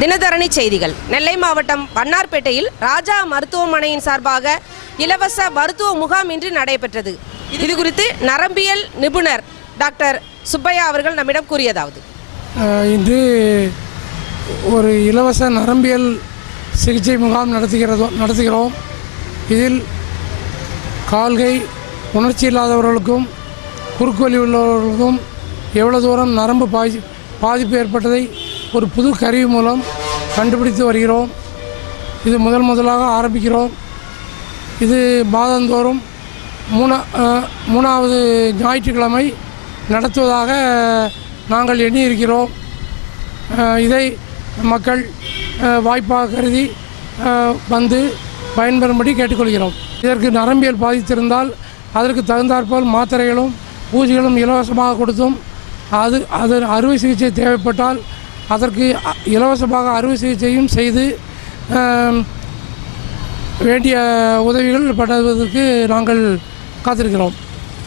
தினதரணி செய்திகள். நெல்லை மாவட்டம் வண்ணார்பேட்டையில் ராஜா மருத்துவமனையின் சார்பாக இலவச மருத்துவ முகாம் இன்று நடைபெற்றது. இது குறித்து நரம்பியல் நிபுணர் டாக்டர் சுப்பையா அவர்கள் நம்மிடம் கூறியதாவது: இன்று ஒரு இலவச நரம்பியல் சிகிச்சை முகாம் நடத்துகிறோம். இதில் கால்கை உணர்ச்சி இல்லாதவர்களுக்கும் குறுக்குவலி உள்ளவர்களுக்கும் எவ்வளோ தூரம் நரம்பு பாதிப்பு ஏற்பட்டதை ஒரு புது கருவி மூலம் கண்டுபிடித்து வருகிறோம். இது முதலாக ஆரம்பிக்கிறோம். இது மாதந்தோறும் மூணாவது ஞாயிற்றுக்கிழமை நடத்துவதாக நாங்கள் எண்ணியிருக்கிறோம். இதை மக்கள் வாய்ப்பாக கருதி வந்து பயன்பெறும்படி கேட்டுக்கொள்கிறோம். இதற்கு நரம்பியல் பாதித்திருந்தால் அதற்கு தகுந்தாற்போல் மாத்திரைகளும் ஊசிகளும் இலவசமாக கொடுத்தும் அது அறுவை சிகிச்சை தேவைப்பட்டால் அதற்கு இலவசமாக அறுவை சிகிச்சையும் செய்து வேண்டிய உதவிகள் பெறுவதற்கு நாங்கள் காத்திருக்கிறோம்.